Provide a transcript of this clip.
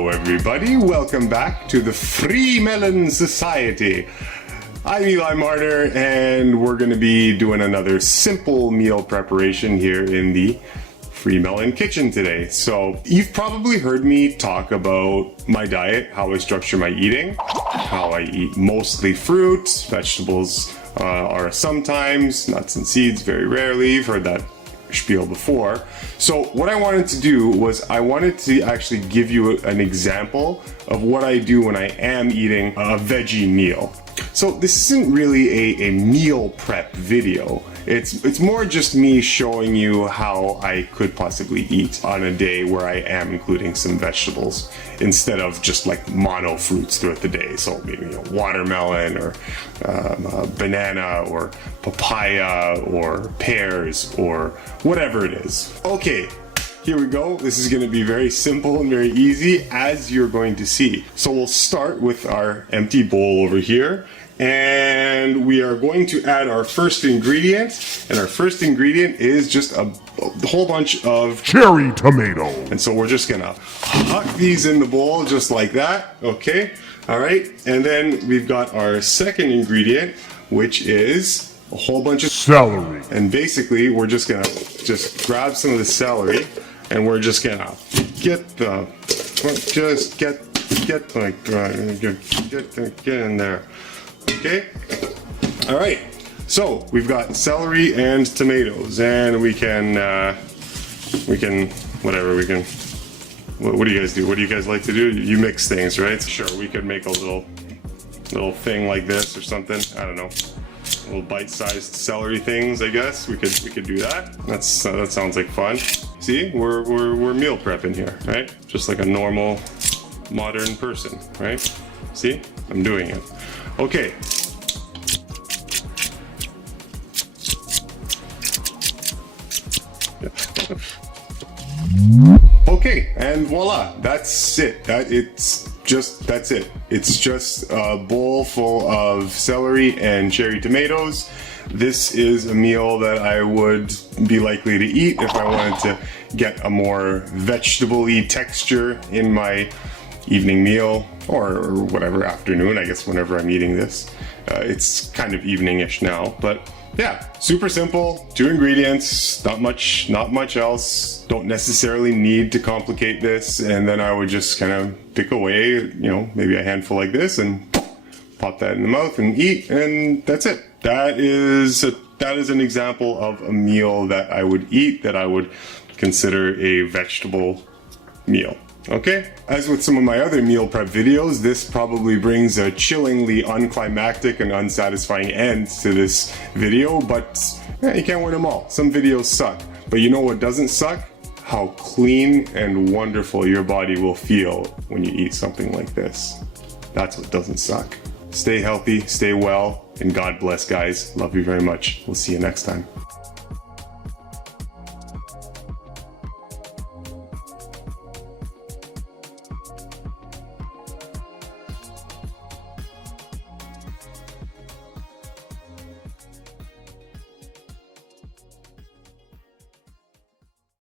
Hello everybody, welcome back to the FreeMelon Society. I'm Martyr and we're going to be doing another simple meal preparation here in the FreeMelon kitchen today. So you've probably heard me talk about my diet, how I structure my eating, how I eat mostly fruits, vegetables are sometimes, nuts and seeds very rarely. You've heard that spiel before. So what I wanted to do was I wanted to actually give you an example of what I do when I am eating a veggie meal. So this isn't really a meal prep video. It's more just me showing you how I could possibly eat on a day where I am including some vegetables instead of just like mono fruits throughout the day. So maybe watermelon or banana or papaya or pears or whatever it is. Okay, here we go. This is going to be very simple and very easy, as you're going to see. So we'll start with our empty bowl over here. And we are going to add our first ingredient, and our first ingredient is just a whole bunch of cherry tomato. And so we're just gonna huck these in the bowl just like that, okay? All right, and then we've got our second ingredient, which is a whole bunch of celery. And basically, we're just gonna grab some of the celery, and we're just gonna get in there. Okay, all right, so we've got celery and tomatoes, and we can what do you guys do? What do you guys like to do? You mix things, right? Sure, we could make a little thing like this or something. I don't know, little bite-sized celery things, I guess. We could do that. That sounds like fun. See, we're meal prepping here, right? Just like a normal modern person, right? See, I'm doing it. Okay. Okay, and voila, that's it. That's it. It's just a bowl full of celery and cherry tomatoes. This is a meal that I would be likely to eat if I wanted to get a more vegetable-y texture in my evening meal, or whatever, afternoon, I guess, whenever I'm eating this. It's kind of evening-ish now, but yeah, super simple, 2 ingredients, not much else. Don't necessarily need to complicate this, and then I would just kind of pick away, maybe a handful like this and pop that in the mouth and eat, and that's it. That is an example of a meal that I would eat, that I would consider a vegetable meal. Okay, as with some of my other meal prep videos, this probably brings a chillingly unclimactic and unsatisfying end to this video, but you can't win them all. Some videos suck, but you know what doesn't suck? How clean and wonderful your body will feel when you eat something like this. That's what doesn't suck. Stay healthy, stay well, and God bless, guys. Love you very much. We'll see you next time.